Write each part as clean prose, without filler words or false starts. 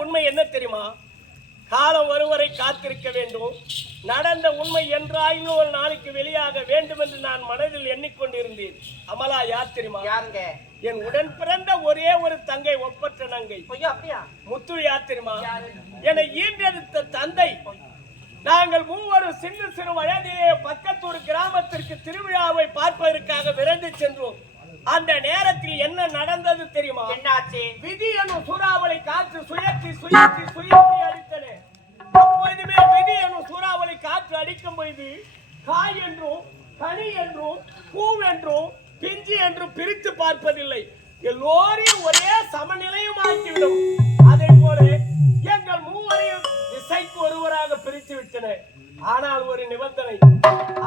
உண்மை என்ன தெரியுமா? காலம் வருவரை காத்திருக்க வேண்டும். நடந்த உண்மை என்றாயினும் ஒரு நாளைக்கு வெளியாக வேண்டும் என்று நான் மனதில் எண்ணிக்கொண்டிருந்தேன். அமலா யார் தெரியுமா? யாருங்க? என் உடன் பிறந்த ஒரே ஒரு தங்கை, ஒப்பற்ற நங்கை. அப்படியா? முத்து யார் தெரியுமா? என்னை ஈன்றெடுத்த தந்தை. நாங்கள் மூவரும் சிறு சிறு வயதிலே பக்கத்தூர் கிராமத்திற்கு திருவிழாவை பார்ப்பதற்காக விரைந்து சென்றோம். அந்த நேரத்தில் என்ன நடந்தது தெரியுமா? என்னாச்சு? விதி எனும் சூறாவளி காற்று சுயற்றி சுயற்றி சுயற்றி அடித்தன. எப்போதுமே விதி எனும் சூறாவளி காற்று அடிக்கும் பொழுது காய் என்றும் கனி என்றும் பூவென்றும் பிஞ்சு என்றும் பிரித்து பார்ப்பதில்லை. எல்லோரையும் ஒரே சமநிலையும் ஆக்கிவிடும். அதே போல எங்கள் மூவரையும் திசைக்கு ஒருவராக பிரித்து விட்டன. ஆனால் ஒரு நிபந்தனை,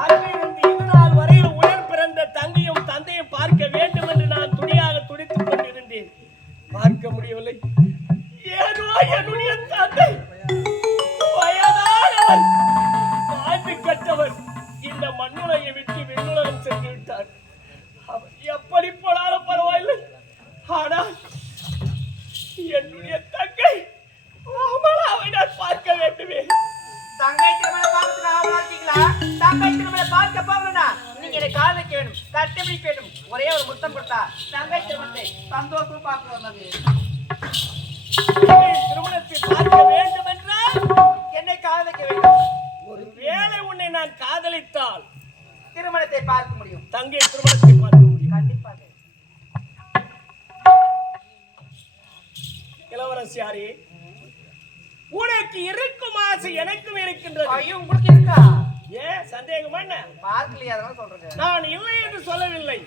அன்றிலிருந்து இது நாள் வரையில் உடன் பிறந்த தங்கையும் தந்தையும் பார்க்க வேண்டும் என்று நான் துடித்துக் கொண்டிருந்தேன். பார்க்க முடியவில்லை. ஏதோ என்னுடைய தந்தை வயதானவர், வாழ்வு கற்றவர், இந்த மண்ணுலகை விட்டு விண்ணுலகம் சென்று விட்டார். அவர் எப்படி போனாலும் பரவாயில்லை. ஆனால் என்னுடைய தங்கை அமலாவை நான் பார்க்க வேண்டுமே. தங்கை திருமண பார்க்கறதுக்கு ஆவலா இருக்கீங்களா? தங்கை திருமண பார்க்க போகணும்னா நீங்க என்னை கால் வைக்க வேணும், கட்டபிடிக்க வேணும். ஒரே ஒரு முத்தம் கொடுத்தா தங்கை திருமணத்தை சந்தோஷமா பார்க்க வந்தது. திருமணத்தை பார்க்க வேண்டும் என்றால் என்னை கால் வைக்க வேண்டும். ஒருவேளை உன்னை நான் காதலித்தால் திருமணத்தை பார்க்க முடியும். தங்கை திருமணத்தை பார்க்க முடியும். கண்டிப்பாக. இளவரசியாரே, உனக்கு இருக்கும் ஆசை எனக்கும் இருக்கின்றது. ஐயோ, உங்களுக்கு இருக்கா? ஏன் சந்தேகமா என்ன? பார்க்கலையா? அதெல்லாம் சொல்றேன். நான் இல்லை என்று சொல்லவில்லை.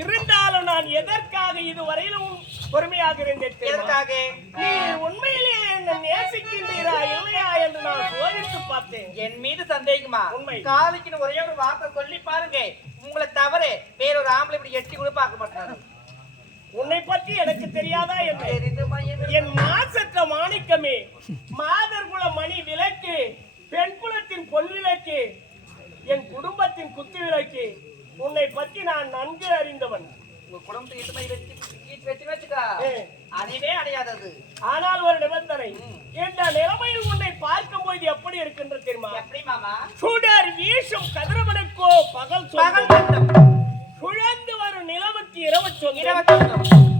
இருந்தாலும் நான் எதற்காக இதுவரையிலும் பொறுமையாக இருந்தேன்? எதற்காக? நீ உண்மையிலேயே என்னை நேசிக்கின்றீரா இல்லையா என்று நான் சோதித்து பார்த்தேன். என் மீது சந்தேகமா? உண்மை. காலிக்கு ஒரே ஒரு வார்த்தை சொல்லி பாருங்க, உங்களை தவிர வேறொரு ஆம்பளை இப்படி எட்டி கூட பார்க்க மாட்டாரு. உன்னை பற்றி எனக்கு தெரியாதா என்ன? என் மாசற்ற மாணிக்கமே, மாதர் குல மணி விளக்கு, பெண் குலத்தின் பொன் விளக்கு, என் குடும்பத்தின் குத்து விளக்கு, உன்னை பற்றி நான் நன்கு அறிந்தவன். உங்க குடும்பத்தை வச்சுக்கா, அணைவே அடையாதது. ஆனால் ஒரு நிபந்தனை, இந்த நிலைமையில் உன்னை பார்க்கும் போது எப்படி இருக்கின்ற தெரியுமா? எப்படி மாமா? சுடர் வீசும் கதிரவனுக்கோ பகல் சொந்தம், சுழந்து வரும் நிலவுக்கு இரவு சொந்தம்,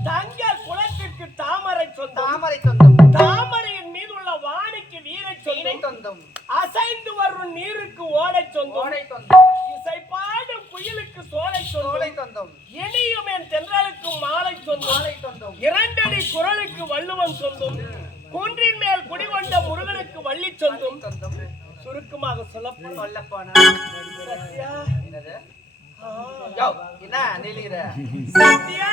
தங்க குலத்திற்கு தாமரை சொந்தம், தாமரை சொந்தம், தாமரையின் மீது உள்ள வாணிக்கு வீரை சொந்தம், அசைந்து வரும் நீருக்கு ஓடை சொந்தம், ஓடை சொந்தம், இசை பாடும் குயிலுக்கு சோலை சொந்தம், இனியும் என் தென்றலுக்கு மாலை சொந்தம், இரண்டடி குரலுக்கு வள்ளுவன் சொந்தம், குன்றின் மேல் குடிகொண்ட முருகனுக்கு வள்ளி சொந்தம். சுருக்கமாக சொல்லப்போனா சத்யா, என்ன நிலையிற சத்யா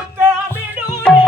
உத்தமிழூரே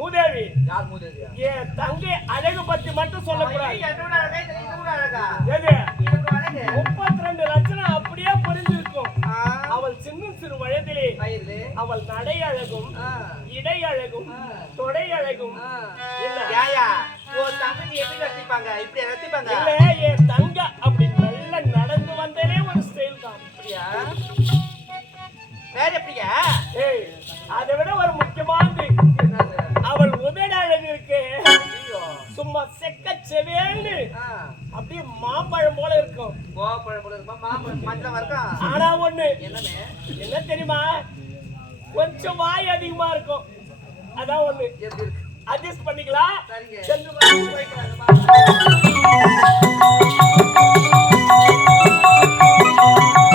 மூதேவி யார் மூதேவியா? என் தங்கை அழகு பத்தி மட்டும் சொல்லக்கூடாது. என்னோட அழகா இது கூட அழகா? எது? என்னோட அழகு 32 லட்சம் அப்படியே புரிஞ்சிருக்கும். ஆ, அவள் சின்ன சிறு வயதிலே வயது. அவள் நடை அழகும் ஆ, இடை அழகும் ஆ. தொடை அழகும் ஆ. இல்ல யாயா உன் தங்கச்சி எப்படி ரசிப்பாங்க? இப்படி ரசிப்பாங்க? இல்ல என் தங்க அப்படி நல்ல நடந்து வந்ததே ஒரு ஸ்டைல் தான். அப்படியா? வேற எப்படியா? ஏய் அதை விட ஒரு முக்கியமானது என்னது? அவள் உதட அழகு இருக்கு. ஐயோ. சும்மா செக்க செவேன்னு ஆ, அப்படியே மாம்பழம் போல இருக்கும். கோவப்பழம் போல இருக்குமா? மாம்பழம் மஞ்சள் வரைக்கும். ஆனா ஒண்ணு என்னமே? என்ன தெரியுமா, கொஞ்சம் வாய் அதிகமா இருக்கும். அதான் ஒண்ணு எப்படி இருக்கு? அட்ஜஸ்ட் பண்ணிக்கலாம். சரிங்க. சென்று வந்து போய்க்கலாம்.